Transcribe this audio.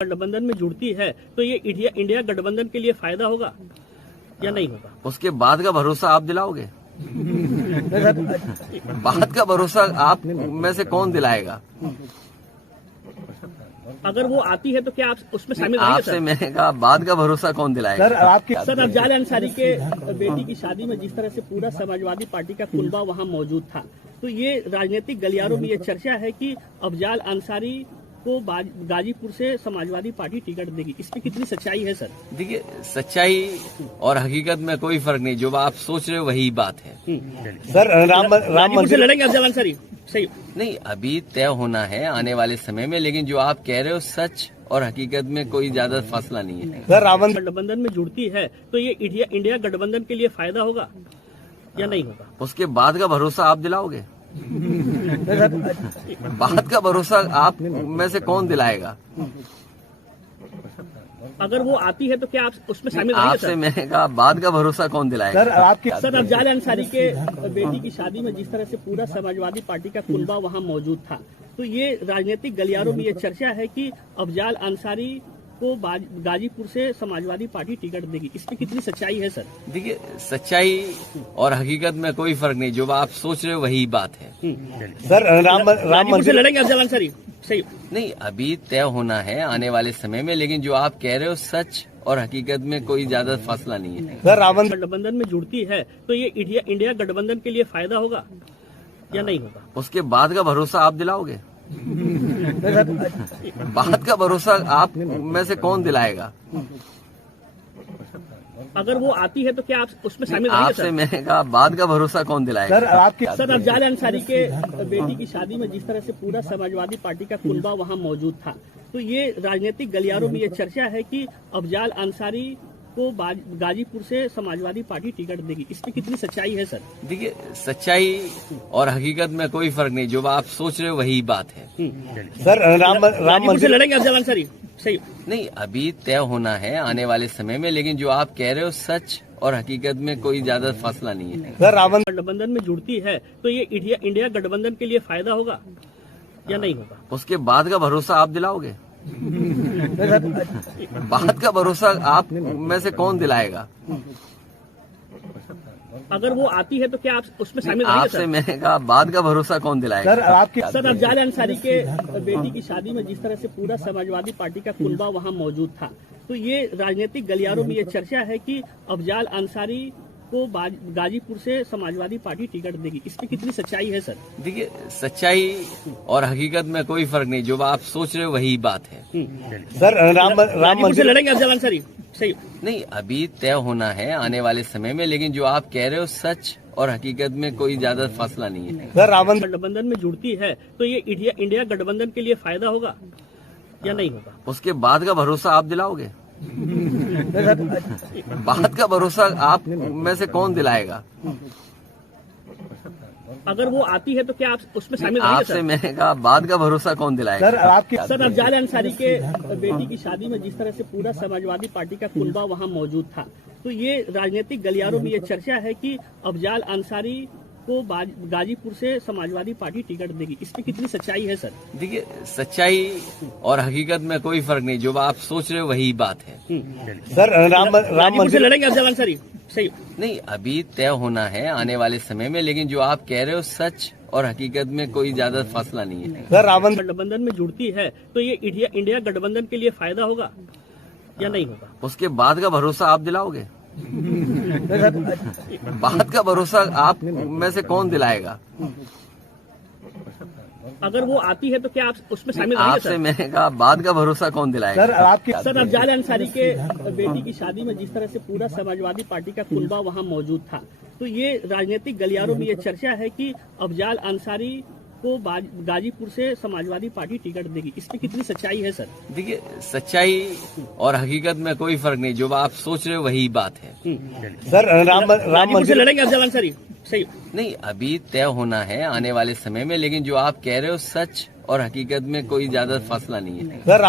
गठबंधन में जुड़ती है तो ये इंडिया गठबंधन के लिए फायदा होगा या नहीं होगा? उसके बाद का भरोसा आप दिलाओगे? बाद का भरोसा आप में से कौन दिलाएगा? अगर वो आती है तो क्या आप उसमें शामिल रहेंगे? आपसे मैंने कहा बाद का भरोसा कौन दिलाएगा? सर अफजाल अंसारी के बेटी की शादी में जिस तरह से पूरा समाजवादी पार्टी का कुनबा वहाँ मौजूद था, तो ये राजनीतिक गलियारों में ये चर्चा है कि अफजाल अंसारी को गाजीपुर से समाजवादी पार्टी टिकट देगी। इसमें कितनी सच्चाई है सर? देखिए, सच्चाई और हकीकत में कोई फर्क नहीं। जो आप सोच रहे हो वही बात है। सर राम मंदिर से लड़ेंगे अफजाल अंसारी? सही नहीं, अभी तय होना है आने वाले समय में, लेकिन जो आप कह रहे हो सच और हकीकत में कोई ज्यादा फासला नहीं है। सर गठबंधन में जुड़ती है तो ये इंडिया गठबंधन के लिए फायदा होगा या नहीं होगा? उसके बाद का भरोसा आप दिलाओगे? बाद का भरोसा आप में से कौन दिलाएगा? अगर वो आती है तो क्या आप उसमें शामिल रहेंगे? आपसे मैंने कहा बाद का भरोसा कौन दिलाएगा? सर अफजाल अंसारी के बेटी की शादी में जिस तरह से पूरा समाजवादी पार्टी का कुनबा वहाँ मौजूद था, तो ये राजनीतिक गलियारों में ये चर्चा है कि अफजाल अंसारी को गाजीपुर से समाजवादी पार्टी टिकट देगी। इसमें कितनी सच्चाई है सर? देखिए, सच्चाई और हकीकत में कोई फर्क नहीं। जो आप सोच रहे हो वही बात है। सर राम मंदिर से लड़ेंगे अफजाल अंसारी? सही नहीं, अभी तय होना है आने वाले समय में, लेकिन जो आप कह रहे हो सच और हकीकत में कोई ज्यादा फासला नहीं है। सर गठबंधन में जुड़ती है तो ये इंडिया गठबंधन के लिए फायदा होगा या नहीं होगा? उसके बाद का भरोसा आप दिलाओगे? बाद का भरोसा आप में से कौन दिलाएगा? अगर वो आती है तो क्या आप उसमें शामिल रहेंगे? आपसे मैंने कहा बाद का भरोसा कौन दिलाएगा? सर अफजाल अंसारी के बेटी की शादी में जिस तरह से पूरा समाजवादी पार्टी का कुनबा वहाँ मौजूद था, तो ये राजनीतिक गलियारों में ये चर्चा है कि अफजाल अंसारी को गाजीपुर से समाजवादी पार्टी टिकट देगी। इसमें कितनी सच्चाई है सर? देखिए, सच्चाई और हकीकत में कोई फर्क नहीं। जो आप सोच रहे हो वही बात है। सर राम मंदिर से लड़ेंगे अफजाल अंसारी? सही नहीं, अभी तय होना है आने वाले समय में, लेकिन जो आप कह रहे हो सच और हकीकत में कोई ज्यादा फासला नहीं है। सर गठबंधन में जुड़ती है तो ये इंडिया गठबंधन के लिए फायदा होगा या नहीं होगा? उसके बाद का भरोसा आप दिलाओगे? बाद का भरोसा आप में से कौन दिलाएगा? अगर वो आती है तो क्या आप उसमें शामिल रहेंगे? आपसे मैंने कहा बाद का भरोसा कौन दिलाएगा? सर अफजाल अंसारी के बेटी की शादी में जिस तरह से पूरा समाजवादी पार्टी का कुनबा वहाँ मौजूद था, तो ये राजनीतिक गलियारों में ये चर्चा है कि अफजाल अंसारी को गाजीपुर से समाजवादी पार्टी टिकट देगी। इसमें कितनी सच्चाई है सर? देखिए, सच्चाई और हकीकत में कोई फर्क नहीं। जो आप सोच रहे हो वही बात है। सर राम मंदिर से लड़ेंगे अफजाल अंसारी? सही नहीं, अभी तय होना है आने वाले समय में, लेकिन जो आप कह रहे हो सच और हकीकत में कोई ज्यादा फासला नहीं है। सर गठबंधन में जुड़ती है तो ये इंडिया गठबंधन के लिए फायदा होगा या नहीं होगा? उसके बाद का भरोसा आप दिलाओगे? बाद का भरोसा आप में से कौन दिलाएगा? अगर वो आती है तो क्या आप उसमें शामिल रहेंगे? आपसे मैंने कहा बाद का भरोसा कौन दिलाएगा? सर अफजाल अंसारी के बेटी की शादी में जिस तरह से पूरा समाजवादी पार्टी का कुनबा वहाँ मौजूद था, तो ये राजनीतिक गलियारों में ये चर्चा है कि अफजाल अंसारी को गाजीपुर से समाजवादी पार्टी टिकट देगी। इसमें कितनी सच्चाई है सर? देखिए, सच्चाई और हकीकत में कोई फर्क नहीं। जो आप सोच रहे हो वही बात है। सर राम मंदिर से लड़ेंगे अफजाल अंसारी? सही नहीं, अभी तय होना है आने वाले समय में, लेकिन जो आप कह रहे हो सच और हकीकत में कोई ज्यादा फासला नहीं है। सर गठबंधन में जुड़ती है तो ये इंडिया गठबंधन के लिए फायदा होगा या नहीं होगा? उसके बाद का भरोसा आप दिलाओगे? बाद का भरोसा आप में से कौन दिलाएगा? अगर वो आती है तो क्या आप उसमें शामिल रहेंगे? आपसे मैंने कहा बाद का भरोसा कौन दिलाएगा? सर अफजाल अंसारी के बेटी की शादी में जिस तरह से पूरा समाजवादी पार्टी का कुनबा वहाँ मौजूद था, तो ये राजनीतिक गलियारों में ये चर्चा है कि अफजाल अंसारी को गाजीपुर से समाजवादी पार्टी टिकट देगी। इसमें कितनी सच्चाई है सर? देखिए, सच्चाई और हकीकत में कोई फर्क नहीं। जो आप सोच रहे हो वही बात है। सर राम मंदिर से लड़ेंगे अफजाल अंसारी? सही नहीं, अभी तय होना है आने वाले समय में, लेकिन जो आप कह रहे हो सच और हकीकत में कोई ज्यादा फासला नहीं है। सर